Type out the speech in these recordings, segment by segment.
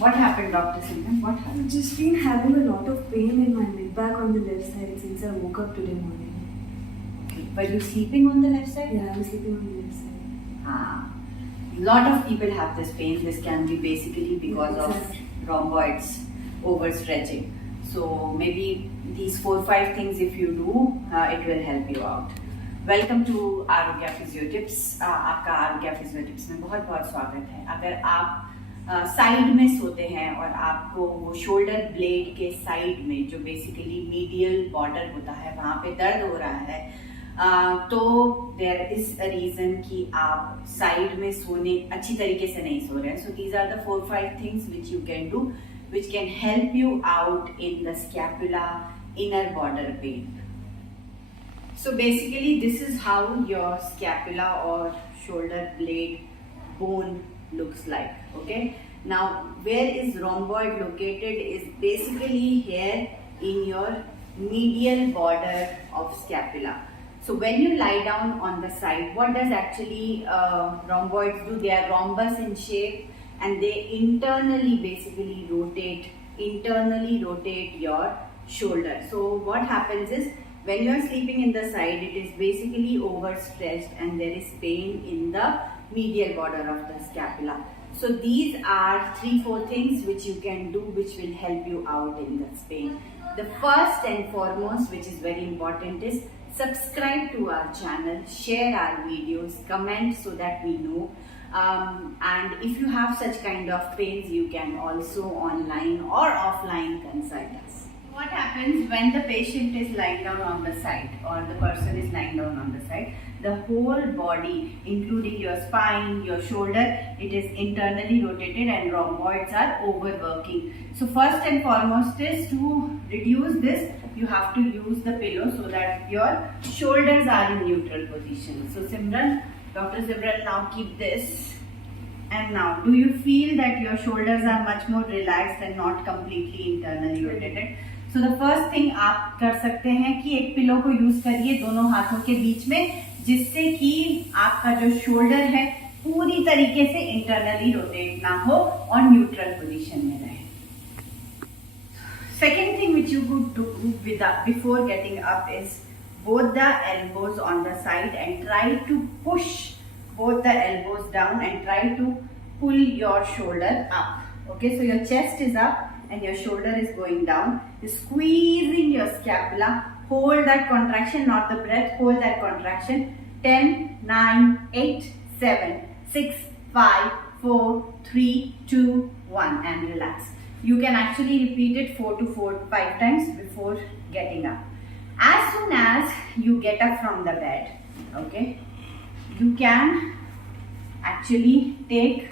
What happened, Dr. Simran? What happened? I've just been having a lot of pain in my mid back on the left side since I woke up today morning. Okay. Were you sleeping on the left side? Yeah, I was sleeping on the left side. Lot of people have this pain. This can be basically because of rhomboids overstretching. So maybe these 4-5 things if you do, it will help you out. Welcome to Arogya Physiotips. आपका आरोग्या फिजियोटिप्स में बहुत बहुत स्वागत है। अगर आप side में सोते हैं और आपको वो शोल्डर ब्लेड के साइड में जो बेसिकली मीडियल बॉर्डर होता है वहाँ पे दर्द हो रहा है, तो देयर इज अ रीजन कि आप साइड में सोने अच्छी तरीके से नहीं सो रहे हैं। So these are the 4-5 things which you can do which can help you out in the scapula inner border pain. So basically this is how your scapula or shoulder blade bone looks like. Okay, now where is rhomboid located is basically here in your medial border of scapula. So when you lie down on the side, what does actually rhomboids do? They are rhombus in shape and they internally basically rotate your shoulder. So what happens is when you are sleeping in the side, it is basically overstretched and there is pain in the medial border of the scapula. So these are 3-4 things which you can do which will help you out in this pain. The first and foremost, which is very important, is subscribe to our channel, share our videos, comment so that we know. And if you have such kind of pains, you can also online or offline consult us. What happens when the patient is lying down on the side or the person is lying down on the side? The whole body, including your spine, your shoulder, it is internally rotated and rhomboids are overworking. So first and foremost is to reduce this, you have to use the pillow so that your shoulders are in neutral position. So Simran, Dr. Simran, now keep this. And now, do you feel that your shoulders are much more relaxed and not completely internally rotated? So the first thing आप कर सकते हैं कि एक pillow को use करिए दोनों हाथों के बीच में, जिससे कि आपका जो शोल्डर है पूरी तरीके से इंटरनली रोटेट ना हो और न्यूट्रल पोजीशन में रहे। Second thing which you could do before getting up is both the elbows on the side and try to push both the elbows down and try to pull your shoulder up. Okay, so your chest is up and your shoulder is going down. You're squeezing your scapula. Hold that contraction, not the breath. Hold that contraction. 10, 9, 8, 7, 6, 5, 4, 3, 2, 1 and relax. You can actually repeat it 4 to 5 times before getting up. As soon as you get up from the bed, okay, you can actually take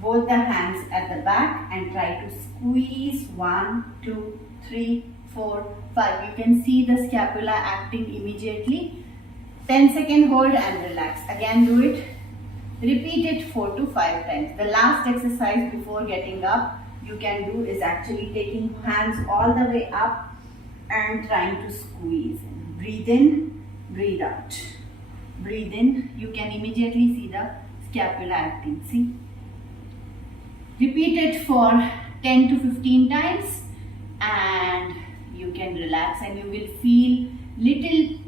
both the hands at the back and try to squeeze 1, 2, 3, 4, 5. You can see the scapula acting immediately. 10-second hold and relax. Again do it. Repeat it 4 to 5 times. The last exercise before getting up you can do is actually taking hands all the way up and trying to squeeze. Breathe in, breathe out. Breathe in. You can immediately see the scapula acting. See? Repeat it for 10 to 15 times and you can relax and you will feel little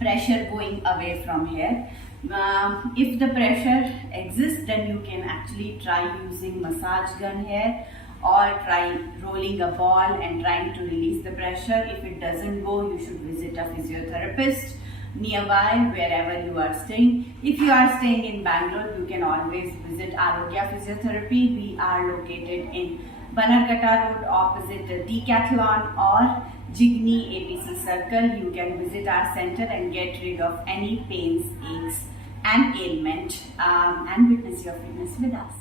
pressure going away from here. If the pressure exists, then you can actually try using massage gun here or try rolling a ball and trying to release the pressure. If it doesn't go, you should visit a physiotherapist nearby wherever you are staying. If you are staying in Bangalore, you can always visit Arogya Physiotherapy. We are located in Banarkata Road opposite Decathlon or Jigni APC Circle. You can visit our center and get rid of any pains, aches and ailment and witness your fitness with us.